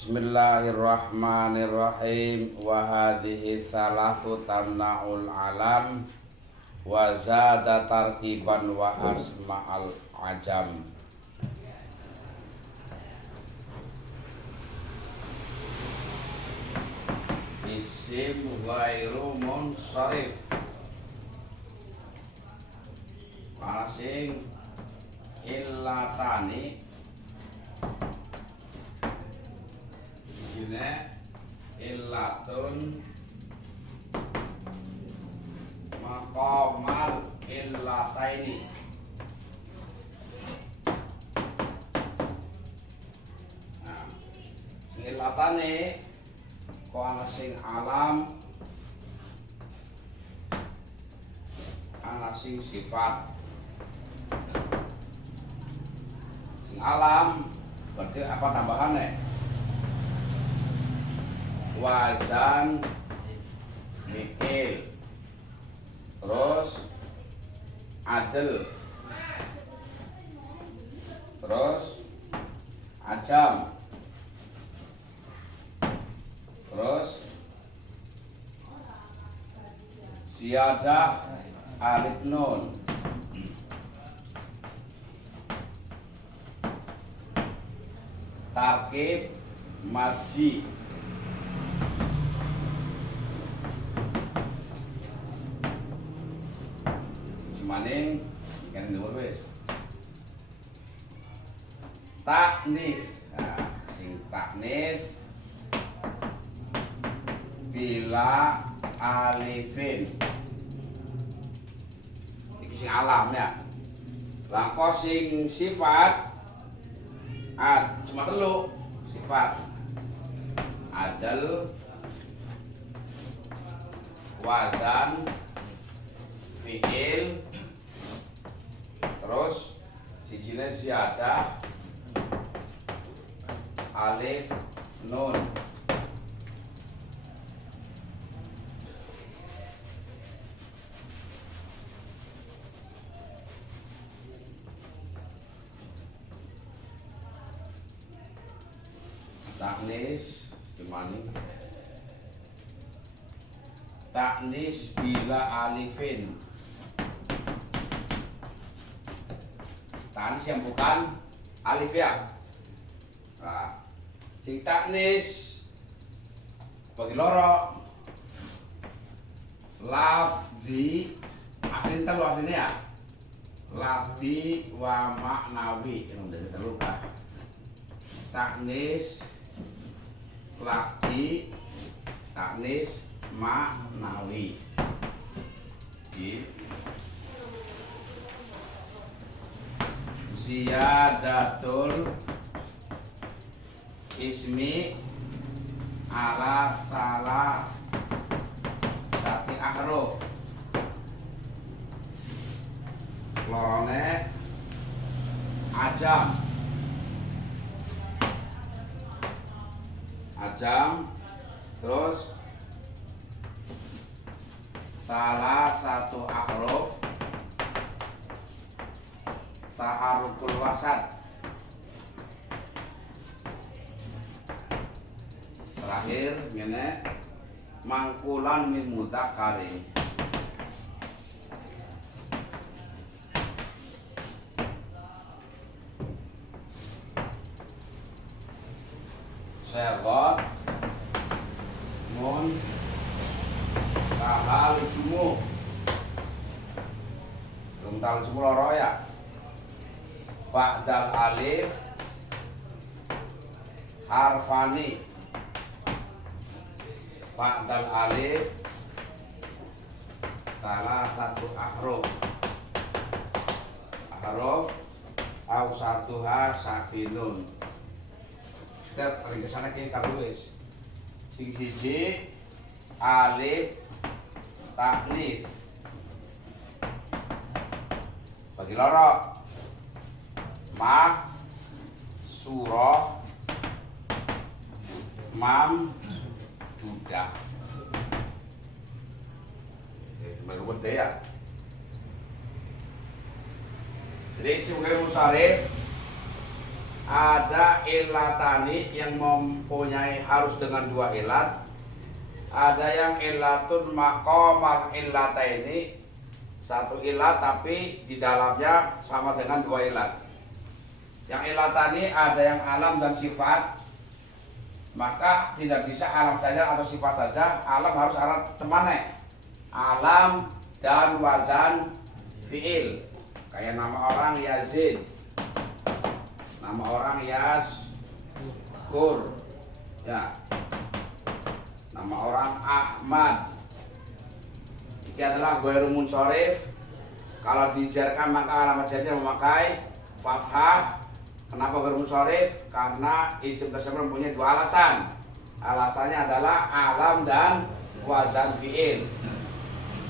Bismillahirrahmanirrahim. Wa hadhihi thalathu tamna'ul alam wa zada tarkiban wa asma'al ajam. Isim ghairu munsharif, ana sing illatani illatun maqamal illataini. Nah, sing illatane kok ana sing alam, ana sing sifat. Sing alam berarti apa tambahannya? Wazan, mikil, terus adil, terus ajam, terus siyadah, alif nun, tarkib, marji. Maning kan dhuwur wis. Taknis. Nah, sing taknis bila alifin. Iki sing alam ya. Lah kok sing sifat cuma telu sifat. Adal, wazan, fi'il, terus sijine ziyadah, alif, nun. Taknis gimana? Taknis bila alifin. Taknis yang bukan alif ya. Nah, sing taknis bagi loro lafzi asli telu aslinya ya. Lafzi wa maknawi yang udah kita lupa. Taknis lafzi, taknis maknawi. Ziyadatul ismi ala salah sati ahruf. Lorone ajam, terus salah satu ahruf taharukul wasat. Terakhir ngene mangkulan min mudzakkari. Sahabat mun tahal jumu tungtal loro ya. Ba'dal alif harfani, ba'dal alif salah satu ahruf au satuha sakinun. Kita paling kesana kita wis sing siji alif taknis bagi loro mak surah mam duda. Baru berde ya. Jadi isim ghairu munsharif ada ilatani yang mempunyai harus dengan dua ilat, ada yang ilatun maqamal ilataini, satu ilat tapi di dalamnya sama dengan dua ilat. Yang ilatani ada yang alam dan sifat, maka tidak bisa alam saja atau sifat saja. Alam harus alat temane, alam dan wazan fiil. Kayak nama orang Yazid, nama orang Yazkur, ya, nama orang Ahmad. Ini adalah ghairu munsharif. Kalau dijarkan maka alamat jarnya memakai fathah. Kenapa ghairu munsharif? Karena isim tersebut mempunyai dua alasan. Alasannya adalah alam dan wazan fiil.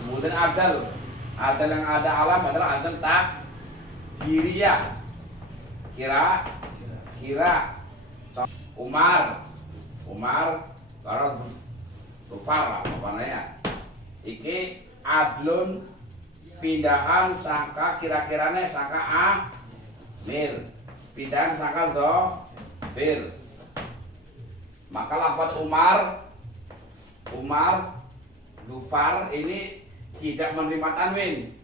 Kemudian adal. Adal yang ada alam adalah adal takdiriyah. Kira Umar kalau Rufar lah pokoknya. Iki adlun pindahan sangka kira-kiranya sangka amir, pindahan sangka dhofir. Maka lafaz Umar Rufar ini tidak menerima tanwin.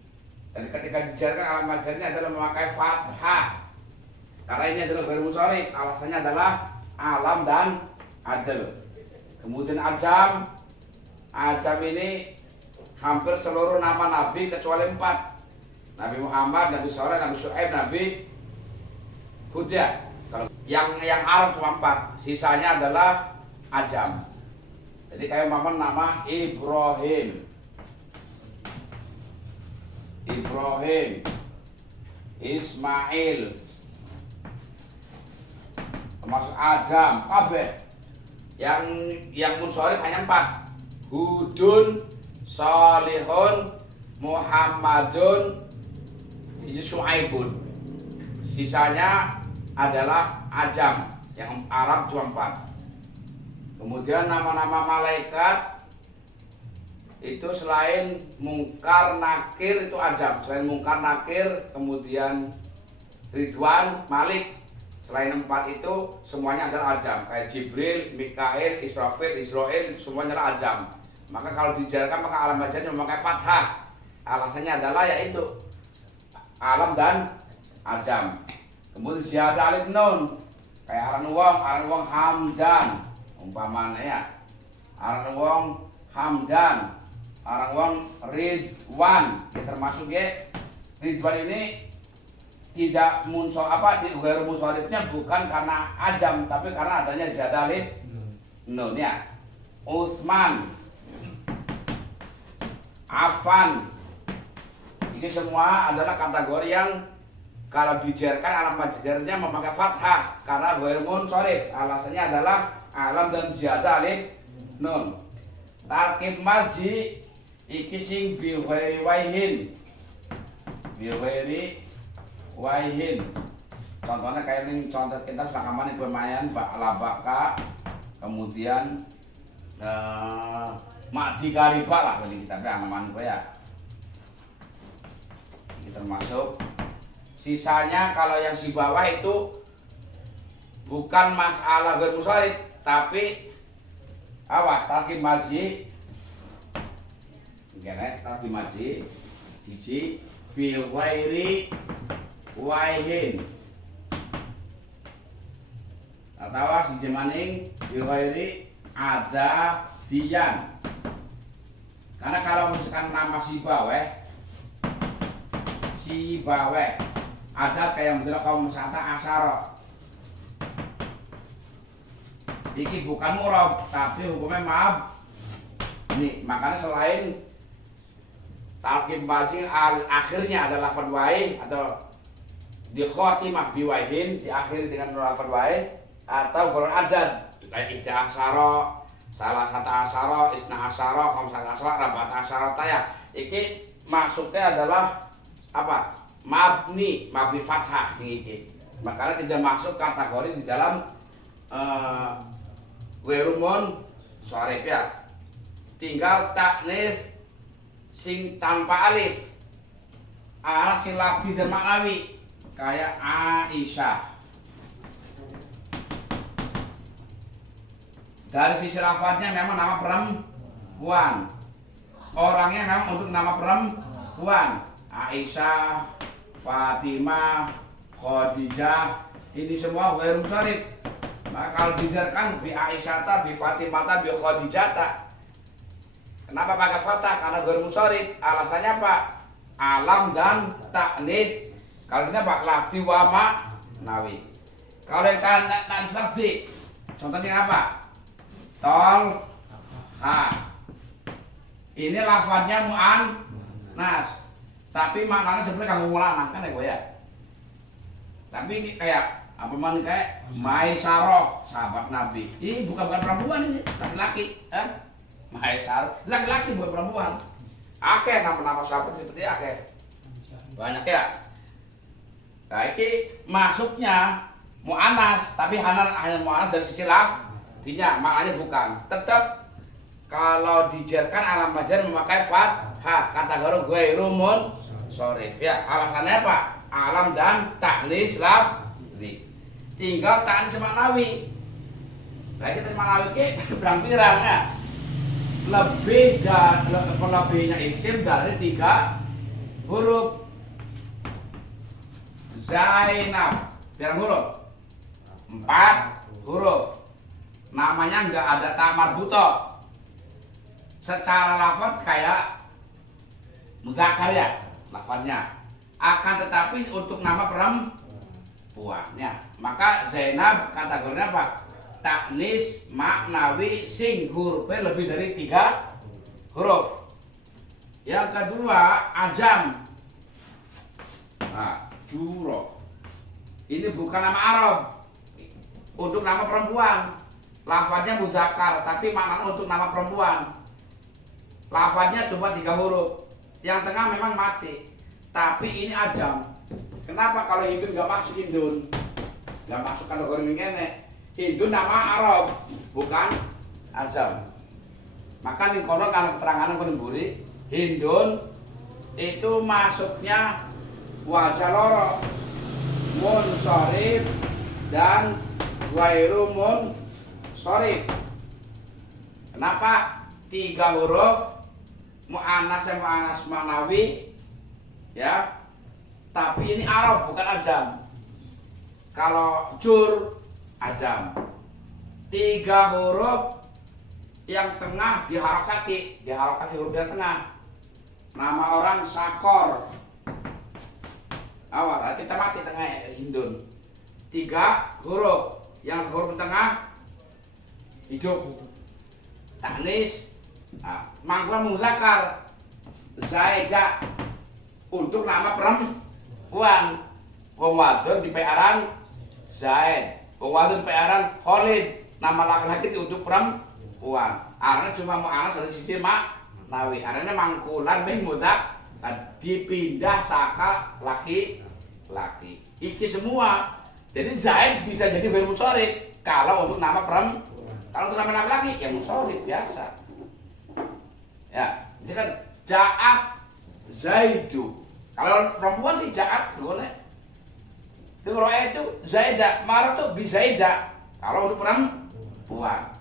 Dan ketika dijarkan alamat jarnya adalah memakai fathah. Karena ini adalah ghairu munsharif, alasannya adalah alam dan adl. Kemudian ajam ini hampir seluruh nama Nabi kecuali 4. Nabi Muhammad, Nabi Shalih, Nabi Syuaib, Nabi Hud. Kalau yang Arab cuma 4, sisanya adalah ajam. Jadi kayak nama Ibrahim, Ismail, termasuk Adam, kabeh. Yang munsharif hanya 4. Hudun, Salihun, Muhammadun, Syuaibun. Sisanya adalah ajam. Yang Arab cuma 4. Kemudian nama-nama malaikat itu selain mungkar nakir itu ajam. Selain mungkar nakir, kemudian Ridwan, Malik, selain 4 itu semuanya adalah ajam. Kayak Jibril, Mikail, Israfil, Israel, semuanya adalah ajam. Maka kalau dijarkan maka alam ajarnya memakai fathah. Alasannya adalah yaitu alam dan ajam. Kemudian ziyadah alif nun, kayak aran wong Hamdan, umpamanya ya. Aran wong Hamdan, aran wong Ridwan, ya termasuk ya. Ridwan ini tidak ghairu munsharifnya bukan karena ajam, tapi karena adanya ziyadah alif nun ya. Utsman, Affan, ini semua adalah kategori yang kalau dijarkan alamat jarnya memakai fathah karena ghairu munsharif. Alasannya adalah alam dan ziyadah alif nun. Tarkib masjid iki sing bi ghairi waihin. Contohnya kayak ini contoh kita sakaman ibu mayan labaka, kemudian Ma'di Gariba lah ini kita aman ya. Ini termasuk. Sisanya kalau yang di bawah itu bukan masalah ghairu munsharif, tapi awas tarkib masjid. Gene tarkib masjid siji bi ghairi waihin. Atau siji maning bi ghairi ada dian. Karena kalau misalkan nama si baweh ada kayak model kaum wisata asyara. Iki bukan murab tapi hukumnya maaf. Nih, makanya selain tarkib majing akhirnya adalah lafadz waih atau di khotimah biwaihin diakhiri dengan lafadz waih atau golongan adat kayak ihda asyara, salah satu asyara, isna asyara, khamsat asyara, rabat asyara taya. Iki maksudnya adalah apa? Mabni fathah sing iki. Makanya tidak masuk kategori di dalam ghairu munsharif ya. Tinggal taknis sing tanpa alif. Sing lafzi dan maknawi kayak Aisyah. Dari sisi lafadznya memang nama perempuan. Orangnya memang untuk nama perempuan. Aisyah, Fatimah, Khadijah, ini semua ghairun sharif. Maka kalau dijarkan bi Aisyata, bi Fatimata, bi Khadijata. Kenapa pakai fathah? Karena ghairun sharif. Alasannya apa? Alam dan taknis. Kalau ini apa? Lafzi wa ma'nawi. Kalau yang tanis lafzi, contohnya apa? Tol, ha. Ini lafadznya mu'annas. Tapi maknanya sebenarnya kanggo lanang kan ya gue ya. Tapi ini kayak apa man kayak Maisarah, sahabat Nabi. Ini bukan perempuan ini, laki-laki, Maisarah, laki-laki bukan perempuan. Akeh nama-nama sahabat seperti akeh. Banyak ya. Nah, ini masuknya mu'annas, tapi hanya mu'annas dari sisi lafzinya, maknanya bukan. Tetap kalau dijarkan alam majar memakai fathah, kata ghairu sharif ya. Alasannya apa? Alam dan taknis lafzi. Tinggal taknis maknawi. Nah, kita maknawi ke berang-birang ya. Lebihnya isim dari 3 huruf. Zainab berang huruf? 4 huruf. Namanya enggak ada ta marbutoh. Secara lafaz kayak muzakkar ya lafaznya. Akan tetapi untuk nama perempuannya, maka Zainab kategorinya apa? Taknis maknawi sing hurufnya lebih dari 3 huruf. Yang kedua ajam. Nah, juro. Ini bukan nama Arab. Untuk nama perempuan. Lafaznya muzakkar tapi maknanya untuk nama perempuan. Lafaznya cuma 3 huruf. Yang tengah memang mati. Tapi ini ajam. Kenapa kalau Hindun nggak masuk Hindun? Nggak masuk kategori ini. Hindun nama Arab, bukan ajam. Maka nih kono kalau keterangan kono buri, Hindun itu masuknya wajah loro, munsharif dan ghairu munsharif. Kenapa? 3 huruf, mu'annas yang mu'annas maknawi, ya. Tapi ini Arab bukan ajam. Kalau jur ajam. 3 huruf yang tengah diharokati huruf yang tengah. Nama orang Sakor. Awal kita mati tengah Hindun. 3 huruf yang huruf tengah hidup. Taknis. Nah, mangkon muzakkar. Zaidah untuk nama perempuan. Wong wadon di aran Zaid, wong wadon di aran Khalid. Nama laki-laki itu untuk perempuan. Arane cuma mu'annas dari sisi maknawi. Arane mangkulan min mudzak dipindah saka laki-laki. Iki semua. Jadi Zaid bisa jadi ghairu munsharif kalau untuk nama perempuan. Kalau untuk nama laki-laki ya munsharif biasa. Ya, jadi kan ja'at Zaidu. Kalau perempuan sih ja'at boleh. Itu itu Zaidah, marah tuh bisa Zaidah. Kalau untuk perempuan.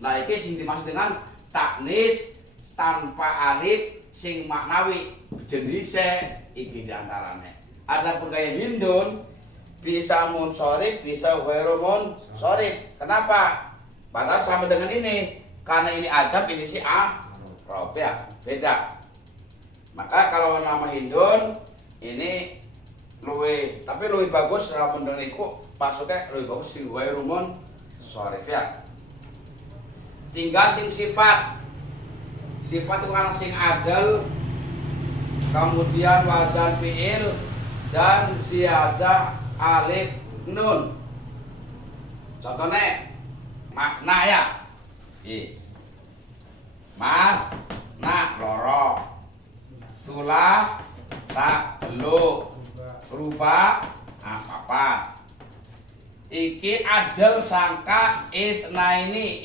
Nah, ini sing dimaksud dengan taknis tanpa alif sing maknawi jenisnya iki diantaranya. Adapun kayak Hindun bisa munsharif, bisa ghairu munsharif. Kenapa? Padahal sama dengan ini. Karena ini ajam, ini si Arab ya, beda. Maka kalau nama Hindun ini tapi luwih bagus dalam mendengiku pasuknya luwih bagus sing ghairu munsharif ya. Tinggal sing sifat itu kan sing adal, kemudian wazan fi'il dan ziyadah alif nun. Contohnya makna ya. Yes. Makna loro. Sulah tak lu rupa apa. Iki adel sangka itnani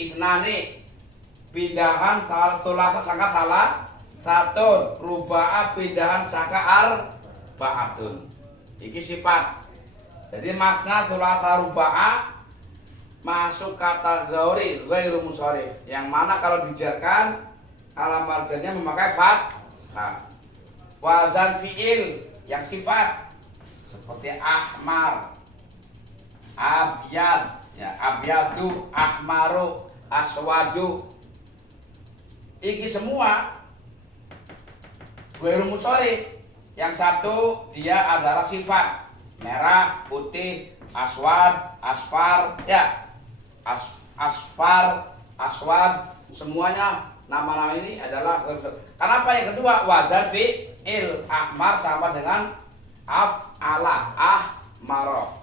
pindahan sulasa sangka salah satu rubaa pindahan sangka arbaatun. Iki sifat. Jadi makna sulasa rubaa masuk kategori ghairu munsharif, yang mana kalau dijarkan alamat jarnya memakai fathah. Wazan fi'il yang sifat seperti ahmar, abyad, ya, abyadu, ahmaru, aswadu. Iki semua ghairu munsharif. Yang satu dia adalah sifat merah, putih, aswad, asfar, ya, asfar, aswad, semuanya nama-nama ini adalah. Kenapa yang kedua wazan fi'il, ahmar sama dengan af'ala, ahmaro.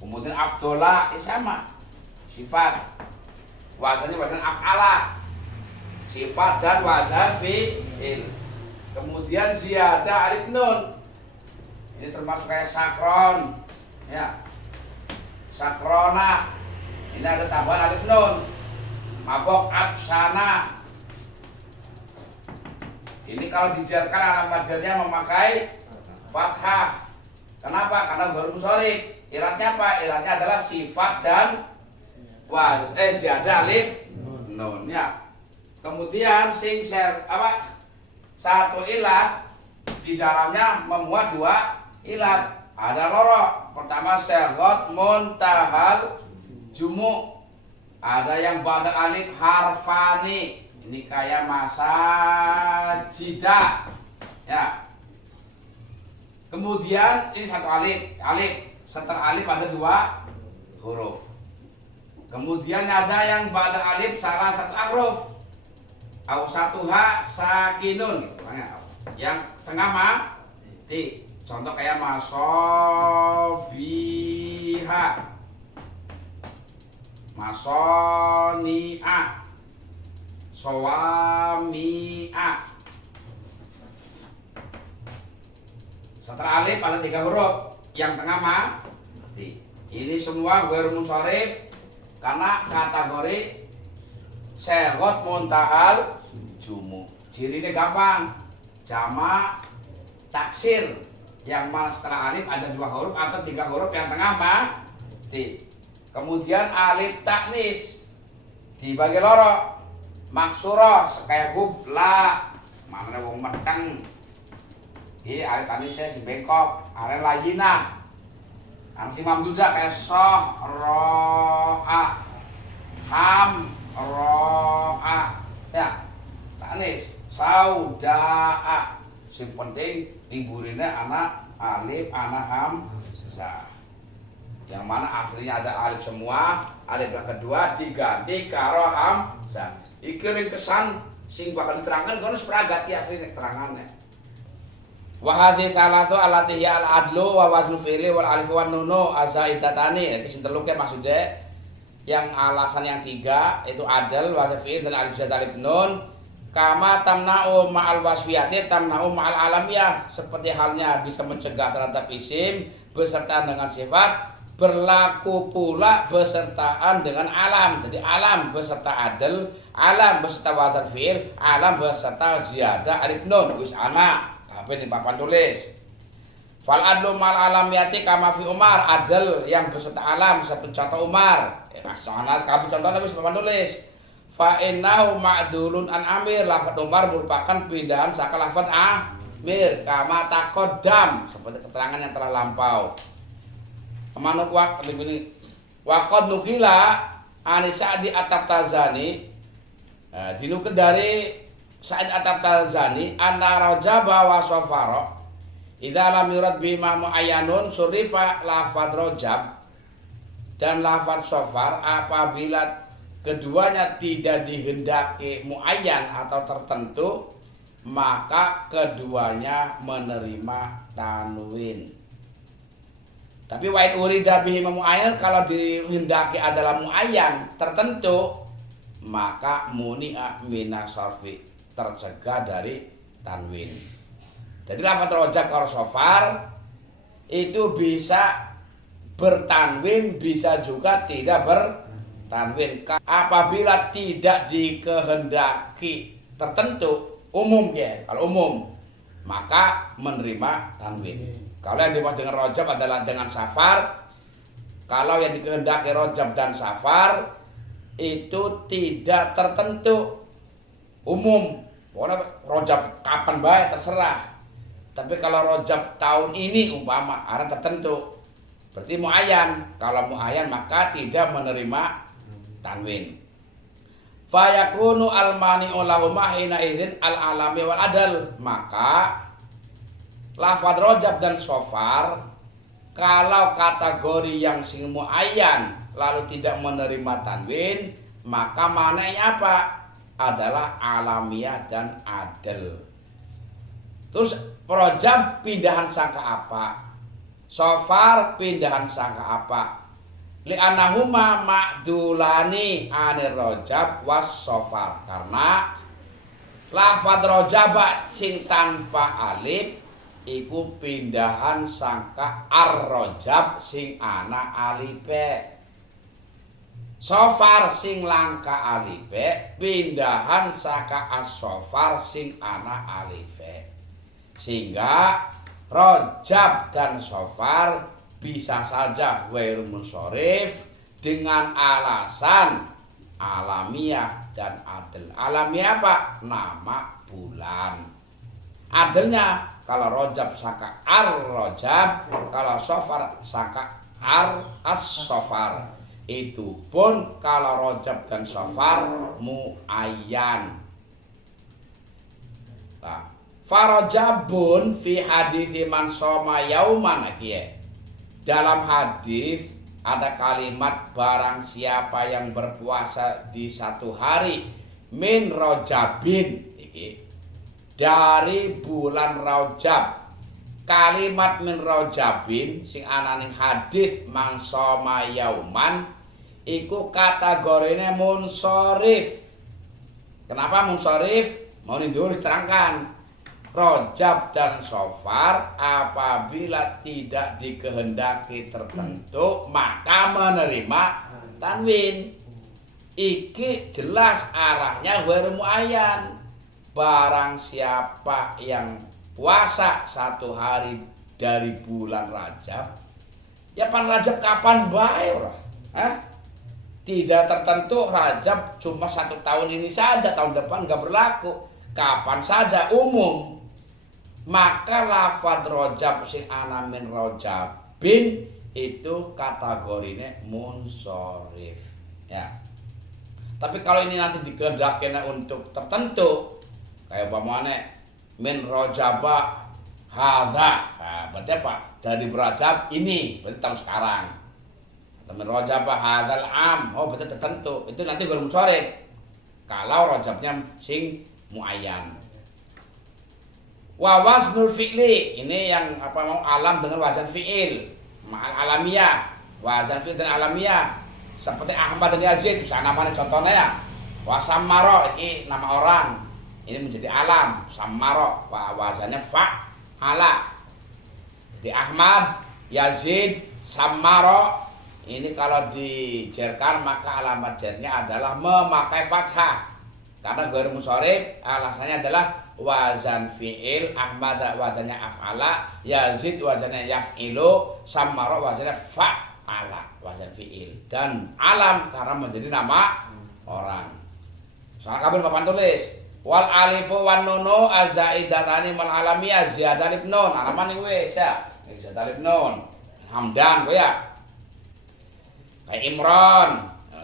Kemudian afdola sama sifat, wazannya wazan af'ala, sifat dan wazan fi'il. Kemudian ziyadah alif nun, ini termasuk kayak sakron, ya, sakrona, ini ada tambahan alif nun. Mabok absana, ini kalau dijarkan alamat jarnya memakai fathah. Kenapa? Karena ghairu munsharif. Iratnya apa? Iratnya adalah sifat dan ziyadah alif nun, ya. Kemudian sing apa? Satu ilat di dalamnya memuat dua ilat. Ada loro. Pertama sergot muntahal jumu. Ada yang pada alif harfani. Ini kayak masajida. Ya. Kemudian ini satu alif. Setelah alif ada dua huruf. Kemudian ada yang pada alif salah satu ahruf. Ausatuha sakinun, yang tengah mati. Contoh kayak masobiha, masoni'a, sawami'a. Setelah alif ada tiga huruf, yang tengah mati. Ini semua ghairu munsharif karena kategori sergot muntahal jumu. Cirinya gampang, jamak taksir, yang mana setelah alif ada dua huruf atau tiga huruf yang tengah mati. Kemudian alif taknis dibagi loro, maksuroh kayak gubla, mana wong meteng. Di alif taknisnya si bengkok, alif layina, si mamduda kayak soh roa, ham roa, ya, taknis saudaa. Yang penting liburinnya anak alif, anak hamzah. Yang mana aslinya ada alif semua, alif yang kedua diganti karo hamzah. Iki kesan sing bakal diterangkan kono seperagat ki asline keterangannya. Wa hadhi thalathu allati hiya al-adlu wa waznu fi'li wal alif wan nunu azaidatani. Iki sing telu ke maksudnya yang alasan yang tiga itu adal, wazn fi'il dan alif zaidah alif nun. Kama tamna'u ma'al wasfiyati tamna'u ma'al alamiyah, seperti halnya bisa mencegah terhadap isim beserta dengan sifat, berlaku pula besertaan dengan alam. Jadi alam beserta adal, alam beserta wazn fi'il, alam beserta ziyadah alif nun. Wis ana tapi di papan tulis. Fal adlu ma'al alamiyati kama fi Umar, adal yang beserta alam seperti contoh Umar. Sana kami contohnya wis papan tulis. Fa innahu ma'dulun an amir, lafaz Umar merupakan pindahan saka lafaz amir kama taqaddam, seperti keterangan yang telah lampau. Manuk waqad nukila ani Sa'di at-Taftazani, dinukil dari Sa'id at-Taftazani anna rajaba wa safara idza lam yurad bima muayyanun surifa lafaz rajab dan lafaz safar apabila keduanya tidak dihendaki muayyan atau tertentu, maka keduanya menerima tanwin. Tapi wa'id urida bihi muayyan, kalau dihendaki adalah muayyan tertentu, maka muni'a minas sarfi, tercegah dari tanwin. Jadi lafaz rajab karo safar itu bisa bertanwin, bisa juga tidak bertanwin. Apabila tidak dikehendaki tertentu, umum ya, kalau umum maka menerima tanwin. Kalau yang dimaksud dengan rajab adalah dengan safar, Kalau yang dikehendaki Rajab dan Safar itu tidak tertentu, umum. Pokoknya Rajab kapan baik terserah. Tapi kalau Rajab tahun ini umpama ada tertentu, berarti muayyan. Kalau muayyan maka tidak menerima tanwin. Fayakunu al-mani'u lahuma hina idzin al-alami wal adal. Maka lafadz Rajab dan Safar kalau kategori yang sing muayyan lalu tidak menerima tanwin, maka maknanya apa? Adalah alamiah dan adil. Terus Rajab pindahan sangka apa? Safar pindahan sangka apa? Li'annahuma ma'dulani anir Rajab was Safar. Karena lafadz Rajab sing tanpa alif iku pindahan sangka ar-Rajab sing ana alife. Safar sing langka alife pindahan saka as-Safar sing ana alife. Sehingga Rajab dan Safar bisa saja ghairu munsharif dengan alasan alamiah dan adil. Alamiah apa? Nama bulan. Adilnya kalau Rajab saka ar-Rajab, kalau Safar saka as-Safar. Itu pun kalau Rajab dan Safar muayyan. Nah, farajabun fi hadithi man soma yauman akiye. Dalam hadis ada kalimat barang siapa yang berpuasa di satu hari min Rajabin iki, dari bulan Rajab. Kalimat min Rajabin sing anane hadis man soma yauman iku kategorine munsharif. Kenapa munsharif? Mau nindur terangkan. Rajab dan Safar apabila tidak dikehendaki tertentu maka menerima tanwin. Iki jelas arahnya ghairu muayyan. Barang siapa yang puasa satu hari dari bulan Rajab, ya pan Rajab kapan bae ora? Tidak tertentu. Rajab cuma satu tahun ini saja, tahun depan nggak berlaku. Kapan saja umum. Maka lafadz Rajab sing ana min Rajabin itu kategorine munsharif. Ya. Tapi kalau ini nanti dikehendaki untuk tertentu, kayak umpamane min Rajaba hadza, nah, berarti apa? Dari Rajab ini, berarti tahun sekarang. Atau min Rajaba hadzal am, oh berarti tertentu. Itu nanti ghairu munsharif. Kalau Rajabnya sing muayyan. Wa waznul fi'li, ini yang apa mau alam dengan wazan fi'il, ma'al alamiah, wazan fi'il dan alamiah. Seperti Ahmad dan Yazid, misalnya namanya contohnya ya. Wa sammaro, ini nama orang. Ini menjadi alam, sammaro, wazannya fa'ala. Jadi Ahmad, Yazid, sammaro, ini kalau dijerkan maka alamat jernya adalah memakai fathah. Karena ghairu munsharif alasannya adalah wazan fi'il. Ahmad wazannya af'ala, Yazid wazannya yaf'ilu, sammaro wazannya fa'ala, wazan fi'il. Dan alam karena menjadi nama orang. Soal kabel papan tulis wal alifu wan nunu azaidatani mal alamiah ziyadah alif nun. Alaman iki wis ya. Ziyadah alif nun. Hamdan kowe ya. Kayak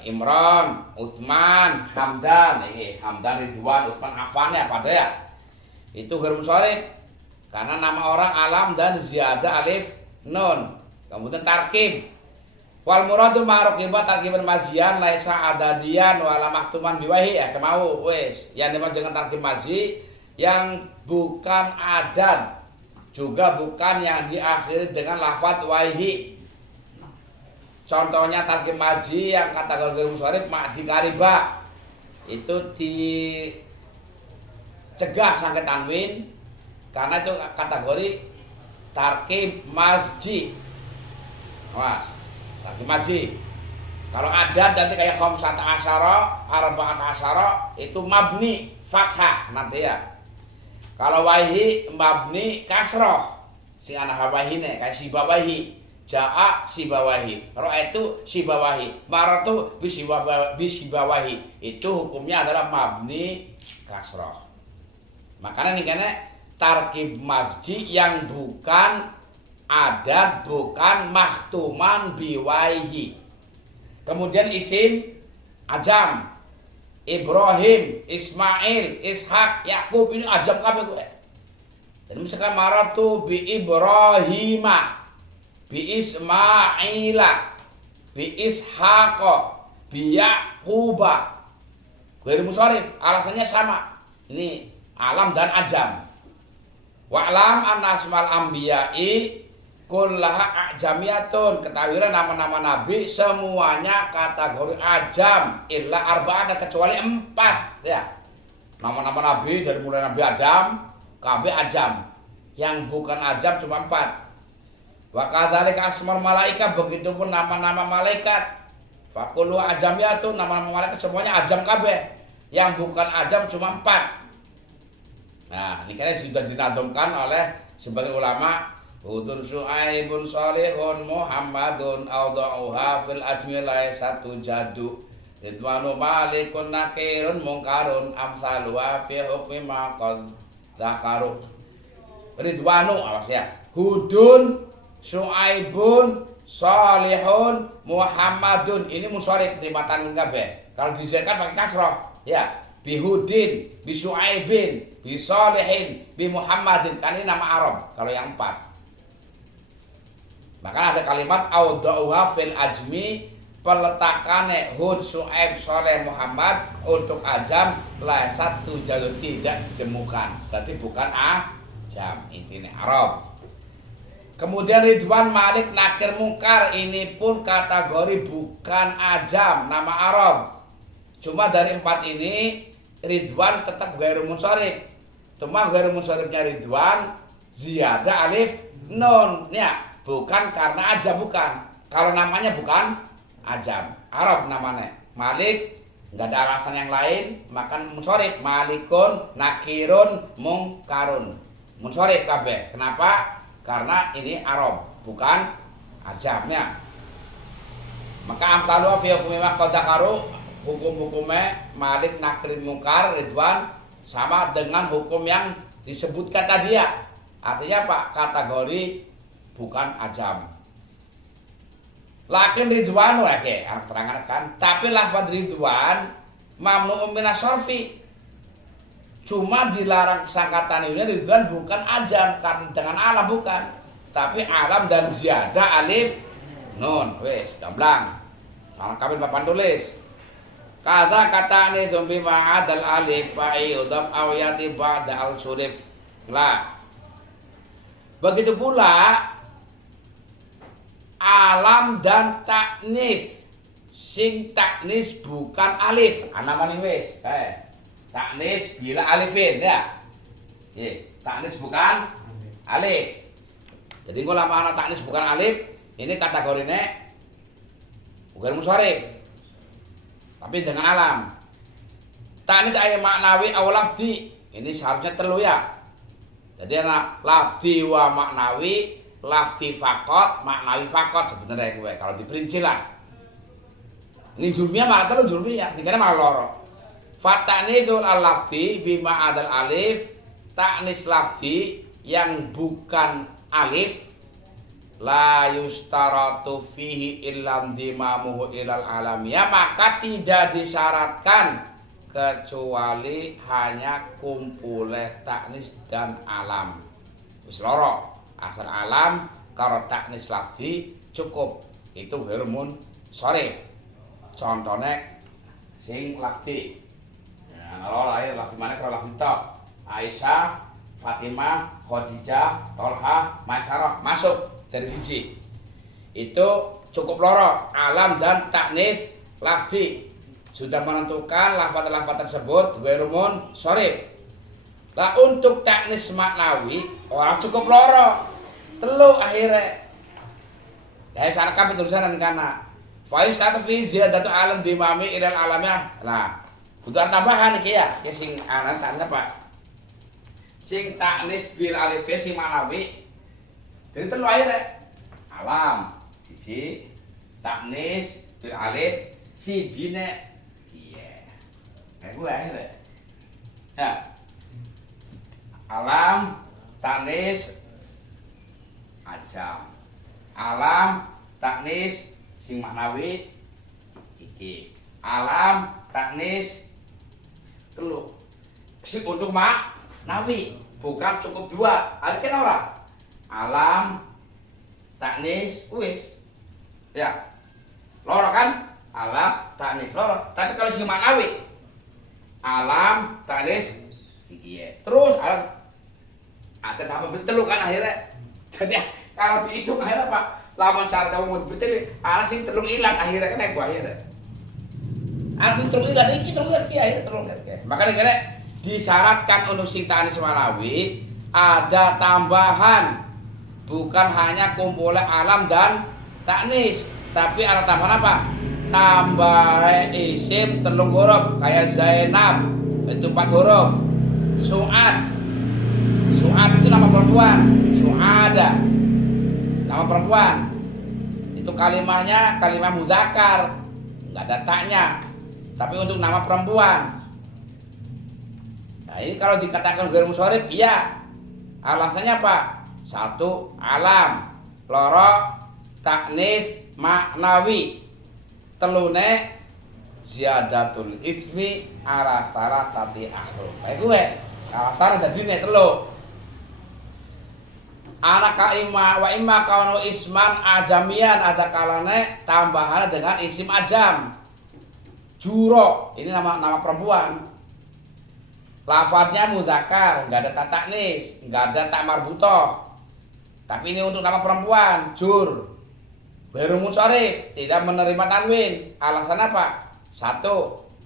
Imron, Utsman, Hamdan. Hamdan Ridwan, Utsman Affan ya pada ya. Itu ghairu munsharif karena nama orang alam dan ziyadah alif nun. Kemudian tarkib. Wal muradu ma'ruqiba tarkiban mazian laisa adadian wala maktuman biwahi, ya kemau wis. Yang dimaksud dengan tarkib mazi yang bukan adad juga bukan yang diakhiri dengan lafadz wahi. Contohnya tarkib maji yang kategori ghairu munsharif ma'di kariba itu dicegah sampai tanwin karena itu kategori tarkib masji. Awas, tarkib maji. Kalau adat nanti kayak khamsata asyara, arba'at asyara itu mabni fathah nanti ya. Kalau wahi mabni kasroh, si anak wahine kayak si bawahi. Ja'a sibawahi, ra'aitu sibawahi, maratu bisibawahi. Itu hukumnya adalah mabni kasroh. Makanya nih kene tarkib masjid yang bukan adat, bukan mahtuman biwaihi. Kemudian isim ajam, Ibrahim, Ismail, Ishak, Yakub, ini ajam kabeh kowe. Dan misalkan maratu bi Ibrahima, bi Ismaila, bi Ishaqa, bi Yaquba. Ghairu munsharif, alasannya sama. Ini alam dan ajam. Wa'lam anna asmal anbiya'i kullaha ajamiyatun. Ketahuilah nama-nama nabi semuanya kategori ajam illa arba'ah, kecuali 4 ya. Nama-nama nabi dari mulai Nabi Adam kabeh ajam. Yang bukan ajam cuma 4. Wa kadzalika asmaul malaika, begitupun nama-nama malaikat. Faqulu ajamiyatun, nama-nama malaikat semuanya ajam kabeh. Yang bukan ajam cuma 4. Nah, ini kayaknya sudah dinadomkan oleh sebagian ulama. Hudun Syu'aibun Sholihun Muhammadun awda'uha fil ajmi laisatu jadu Ridwanu malikun nakirun mungkarun amsaluha fi hukmi maqad zakaru. Ridwanu awas ya. Hudun Syu'aibun Sholihun Muhammadun, ini munsharif nimatan kabeh. Kalau dijelaskan pakai kasroh ya. Bihudin, bi Syu'aibin, bi Sholihin, bi Muhammadin, kan ini nama Arab kalau yang 4. Maka ada kalimat audauha fil ajmi, peletakannya Hud, Syu'aib, Sholih, Muhammad untuk ajam la satu jalur tidak ditemukan. Berarti bukan ajam, intinya Arab. Kemudian Ridwan, Malik, Nakir, Mungkar, ini pun kategori bukan ajam, nama Arab. Cuma dari 4 ini Ridwan tetap ghairu munsharif. Cuma ghairu munsharifnya Ridwan ziyadah alif nun ya, bukan karena ajam, bukan. Kalau namanya bukan ajam, Arab namanya. Malik enggak ada alasan yang lain, maka munsharif. Malikun, nakirun, mungkarun. Munsharif kabeh. Kenapa? Karena ini Arab, bukan ajamnya. Maka amsalu fi hukmi ma qadakaru, hukum-hukumnya Malik, Nakir, Mungkar, Ridwan sama dengan hukum yang disebutkan tadi ya. Artinya apa? Kategori bukan ajam. Lakin Ridwan lagi, terangkan kan. Tapi lafaz Ridwan mamnu'un minas sharfi. Cuma dilarang sangkatan ini Ridwan bukan ajam karena dengan alam bukan, tapi alam dan ziyadah alif nun. Wes gamblang. Kalau kami papan tulis. Kata ini zumbi ma'adal alif fa'i udhaf awiyati ba'da al-surif. Lah. Begitu pula alam dan taknis. Sing taknis bukan alif. Namanya wis. Taknis bila alifin ya. Taknis bukan alif. Jadi kalau lama taknis bukan alif, ini kategorinya bukan munsharif. Tapi dengan alam. Taknis ayat maknawi aw lafdi. Ini seharusnya telu ya. Jadi anak lafdi wa maknawi, lafdi fakot, maknawi fakot sebenarnya gue kalau diperinci lah. Ini jurmiyah malah telu jurmiyah, ini kan malah loro. Fatanizul al-lafdi bima adal alif, taknis lafdi yang bukan alif la yustaratu fihi illam dimamuhu ilal alamiyah, maka tidak disyaratkan kecuali hanya kumpule taknis dan alam. Wis loro, asal alam karo taknis lafdi cukup. Itu hormon sharif. Contohnya sing lafdi. Kalau lahir lafdi mana kalau lafdi tok. Aisyah, Fatimah, Khadijah, Tolha, Maisarah masuk dari siji. Itu cukup loro, alam dan taknis lafdi. Sudah menentukan lafaz-lafaz tersebut ghairu munsharif. Lah untuk taknis maknawi orang cukup loro. Telu akhirnya. Dari sarkam tulisan kana. Fa yustatu fi ziyadatu alam dimami ilal alamnya. Nah, kudu tambahan iki ya, sing aran tanya Pak. Sing taknis bil alifin sing maknawi. Jadi telu akhirnya alam, siji, taknis bil alif sijine iya. Kayak gue akhirnya. Ya. Alam taknis ajam. Alam taknis sing maknawi iki. Alam taknis telu. Sing untuk maknawi bukan cukup dua. Artinya ora. Alam taknis wis. Ya. Loro kan? Alam taknis loro. Tapi kalau sing maknawi alam taknis iki. Terus alam ada tambah bertelu kan akhirnya. Jadi kalau dihitung akhirnya Pak, lawan cara kamu mau bertelu, ala sing telung ilat akhirnya kan gua akhirnya. Ala sing telung ilat iki akhirnya telung ilat. Makanya kira disyaratkan untuk sing tanis manawi ada tambahan, bukan hanya kumpulan alam dan taknis, tapi ada tambahan apa? Tambah isim telung huruf kayak Zainab itu 4 huruf. Su'ad itu nama perempuan. Su'ada nama perempuan. Itu kalimahnya kalimah muzakkar, nggak ada taknya, tapi untuk nama perempuan. Nah ini kalau dikatakan ghairu munsharif, iya. Alasannya apa? 1 alam, loro taknis maknawi, telune ziyadatul ismi ala salatati ahruf. Baik gue alasan dadine telu. Anak kaima wa imma kaunu isman ajamian, ada kalane tambahan dengan isim ajam. Juro ini nama perempuan. Lafadznya muzakkar, enggak ada ta taknis, enggak ada ta marbutoh. Tapi ini untuk nama perempuan, jur. Ghairu munsharif, tidak menerima tanwin. Alasan apa? 1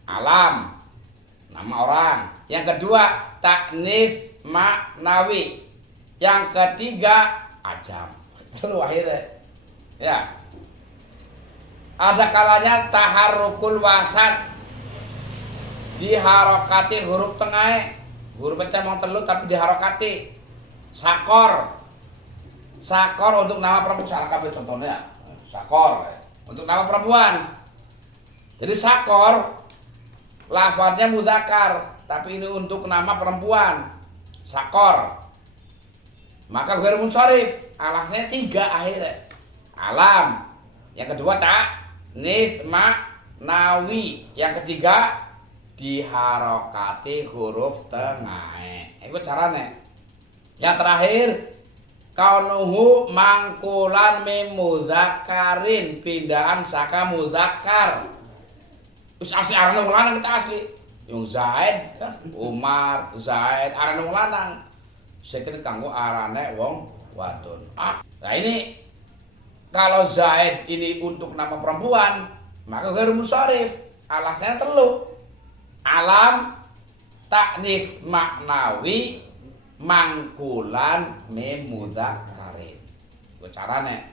alam, nama orang. Yang kedua taknis maknawi. Yang ketiga ajam. Itu akhirnya. Ya. Ada kalanya taharrukul wasat, diharokati huruf tengah. Hurufnya mau telu tapi diharokati. Sakor untuk nama perempuan. Salah kabeh contohnya. Sakor untuk nama perempuan. Jadi sakor lafadznya muzakkar, tapi ini untuk nama perempuan. Sakor. Maka ghairu munsharif. Alasannya 3 akhirnya. Alam. Yang kedua taknis maknawi. Yang ketiga diharokati huruf tengah. Itu caranya. Yang terakhir kaunuhu mangkulan mim mudzakkarin, pindahan saka muzakkar. Wis asli arane wong lanang kita asli. Yung Zaid, Umar, Zaid arane wong lanang. Sekene kanggo arane wong wadon. Nah ini kalau Zaid ini untuk nama perempuan, maka ghairu munsharif. Alasannya 3. Alam, taknis maknawi, mangkulan mim mudzakkarin. Ku carane.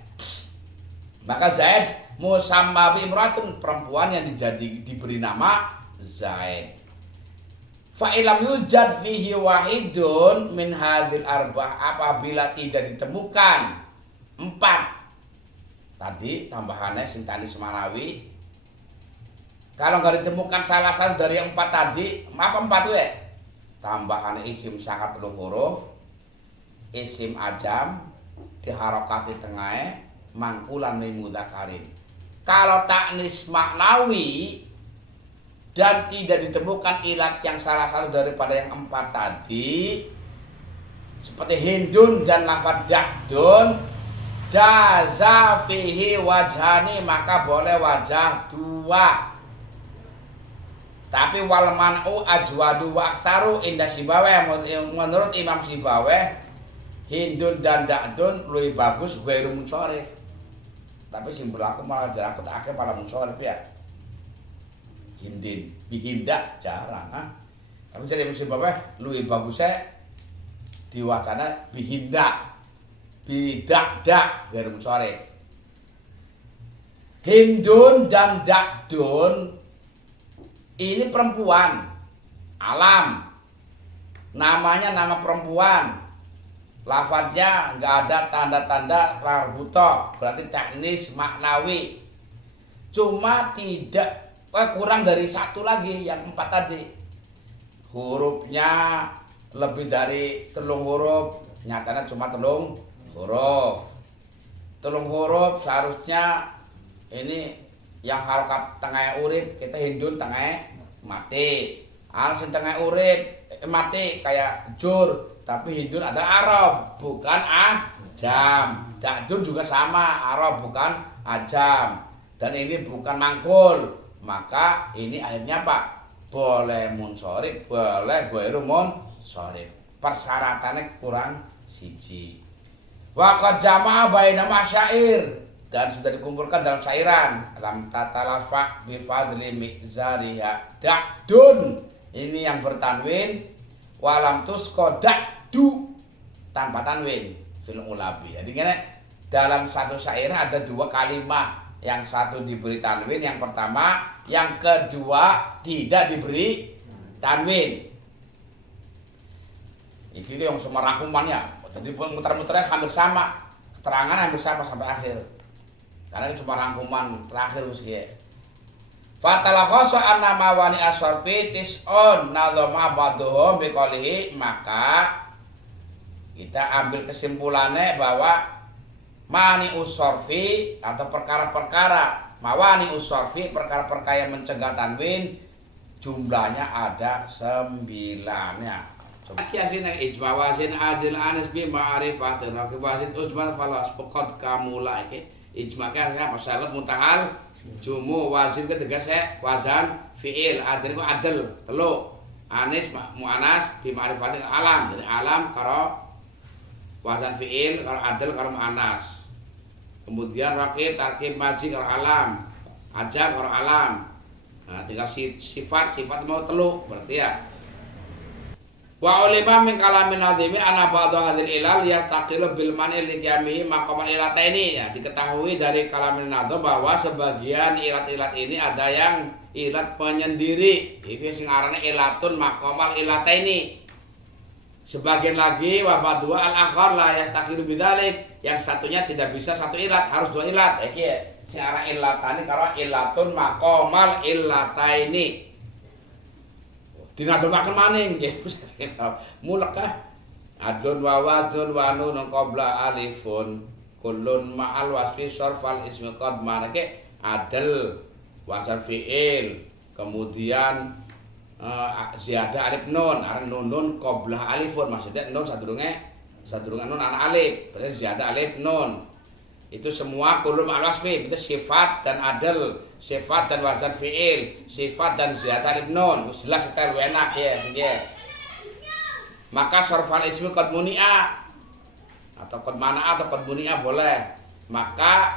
Maka Zaid musamma bi imratun, perempuan yang diberi nama Zaid. Fa ilam yujad fihi wahidun min hadhil arbah, apabila tidak ditemukan 4. Tadi tambahannya sintanis manawi. Kalau nggak ditemukan salah satu dari 4 tadi, apa 4 we? Tambahan isim saka 3 huruf, isim ajam, diharokati tengah, mangkulan mim mudzakkarin. Kalau taknis maknawi dan tidak ditemukan ilat yang salah satu daripada yang 4 tadi, seperti hindun dan lafadz da'dun, jaza fihi wajhani, maka boleh wajah 2. Tapi wal man'u ajwadu wa aktsaru inda Sibaweh, menurut Imam Sibaweh hindun dan da'dun lebih bagus ghairu munsharif. Tapi sing berlaku malah jarang ketakake pada munsharif ya. Hindin, bihinda jarang Tapi jadi Imam Sibaweh lebih bagusnya diwacana bihinda, bidakdak ghairu munsharif. Hindun dan da'dun ini perempuan, alam, namanya nama perempuan. lafadznya nggak ada tanda-tanda marbutoh, berarti teknis maknawi. Cuma tidak kurang dari satu lagi yang 4 tadi. Hurufnya lebih dari 3 huruf, nyatanya cuma 3 huruf. 3 huruf seharusnya ini yang harokat tengah urip kita hindun tengah mati. Alasan tengah urip mati kayak jur, tapi hindun adalah Arab bukan ajam. Dakdun juga sama, Arab bukan ajam. Dan ini bukan mangkul, maka ini akhirnya Pak boleh munsorif, boleh ghairu munsorif. Persyaratannya kurang siji. Waqad jama'a baina masyair, dan sudah dikumpulkan dalam syairan. Lam tatalafa bi fadli mi'zariha dakdun, ini yang bertanwin. Walam tusqa dakdu tanpa tanwin fil ulabi. Jadi gini, dalam satu syairan ada 2 kalimat, yang satu diberi tanwin yang pertama, yang kedua tidak diberi tanwin. Ini yang semua rangkumannya, jadi muter-muternya hampir sama, keterangan hampir sama sampai akhir, karena ini cuma rangkuman terakhir usia. Fatalakhoso anna mawani asorfi tis'un nadhoma baduhum biqolihi, maka kita ambil kesimpulannya bahwa mani usorfi atau perkara-perkara mawani usorfi, perkara-perkara yang mencegah tanwin, jumlahnya ada 9 ya. Kiasin ijma wasin adil anis bi ma'rifatin rakib wasin ujmal falas pokot kamula iki ijma kan masalah muntahal jumu wasin ketegese wazan fiil adil ku adil telu anis muanas bi ma'rifatin alam, jadi alam karo wazan fiil karo adil karo muanas. Kemudian rakib tarkib mazi karo alam, ajam karo alam. Nah, tinggal sifat mau telu berarti ya. Wa ulama min kalamin nazimi ana ba'dhu hadhil ilal yastaqilu bil mani li qiyamihi maqamal ilataini, ya diketahui dari kalamin nazam bahwa sebagian ilat-ilat ini ada yang ilat penyendiri, iki sing arane ilatun maqamal ilataini. Sebagian lagi wa ba'dhu al akhar la yastaqilu bidzalik, yang satunya tidak bisa satu ilat, harus 2 ilat. Iki sing arane ilatani karo ilatun maqamal ilataini. Dinadul makan maning nggih. Mulekah adun wa wadun wa nun qabla alifun kullun ma'al wasfi sarfal ismi qad manake adl wasal fiil, kemudian ziyadah alif nun, aran nun qabla alifun, maksudnya nun sadurunge nun ana alif, berarti ziyadah alif nun. Itu semua kullun ma'al wasfi, itu sifat dan adl, sifat dan wazan fiil, sifat dan ziyadah alif nun. Jelas setel enak ya, nggih. Maka sarfal ismi qad muni'a atau qad mana'a atau qad muni'a boleh. Maka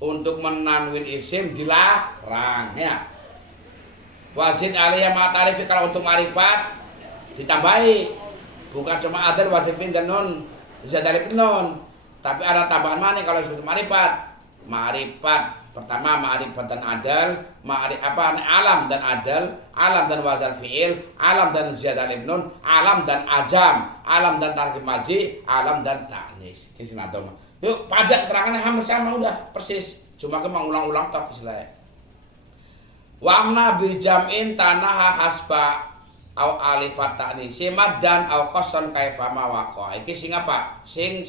untuk menanwin isim dilarang ya. Wazid alaiya ma ta'rifi, kalau untuk ma'rifat ditambahi. Bukan cuma adl wasifin dan nun ziyadah alif nun, tapi ada tambahan mana kalau sudah ma'rifat. Ma'rifat pertama ma'rifat dan adal, alam dan adal, alam dan wazal fiil, alam dan ziyadah alif nun, alam dan ajam, alam dan tarkib maji, alam dan ta'nis. Ini sinadoma. Yuk pada keterangannya hampir sama, udah persis, cuma ke mengulang-ulang tok istilahnya. Wa amna bil jam'in tanaha hasba au alifat ta'nisi dan au qasan kaifama waqa. Iki sing apa? Sing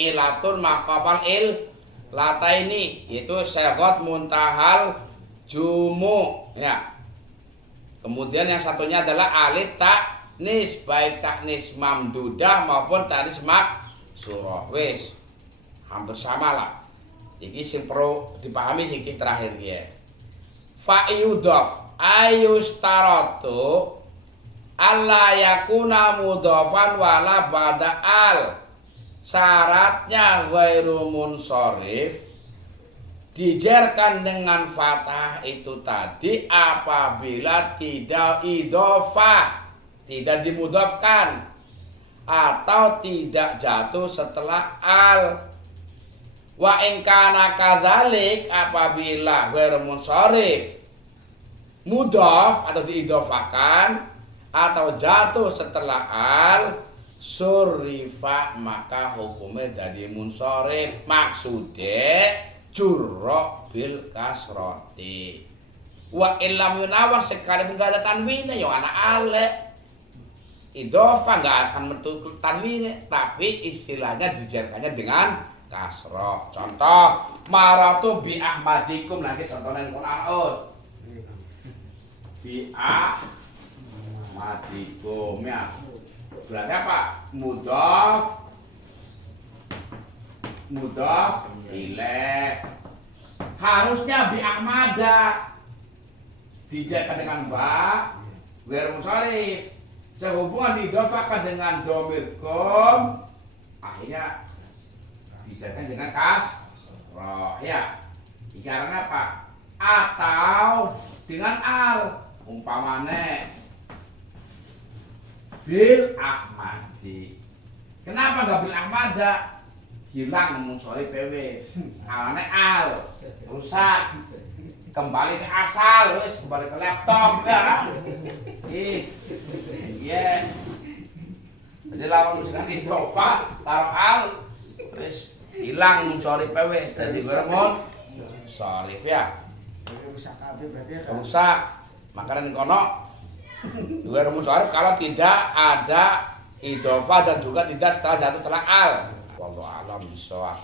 ilatun maqabal il lata ini, itu segot muntahal jumu ya. Kemudian yang satunya adalah alif taknis, baik taknis mamdudah maupun taknis maksurah. Wis hampir sama lah. Iki sing perlu dipahami iki terakhir ya. Fa yudhaf ayustaratu alla yakuna mudhafan wala bada'al. Syaratnya ghairu munsharif dijerkan dengan fathah itu tadi apabila tidak idhofah, tidak dimudhafkan, atau tidak jatuh setelah al. Wa in kana kadzalik, apabila ghairu munsharif mudhaf atau diidhofahkan atau jatuh setelah al, surifa maka hukumnya jadi munsorif. Maksudnya jurra bil kasroti. Wa illam yunawar sekalipun gak ada tanwinnya ya anak alek. Idhofah gak akan metu tanwinnya, tapi istilahnya dijarkannya dengan kasroh. Contoh maratu bi ahmadikum, nanti contohnya ini Quran. Bi ahmadikum ya. Berarti apa? Mudhof ilaih. Harusnya bi ahmada dijaga dengan ba ghair munsharif. Sehubungan didhofahkan dengan dhamir kum, akhirnya dijaga dengan kasroh ya. Karena apa? Atau dengan al, umpamane bil ahmadi. Kenapa enggak bil ahmada? Hilang munsharif PW. Alane al, rusak. Kembali ke asal, wis kembali ke laptop ya. Iya. Jadi lawan misalkan idhofah karo al wis hilang munsharif wis dadi bermun sharif ya. Rusak kabeh berarti ya. Rusak. Makanya kono dua munsharif kalau tidak ada idhofah dan juga tidak setelah jatuh setelah al. Wallahu a'lam bishawab.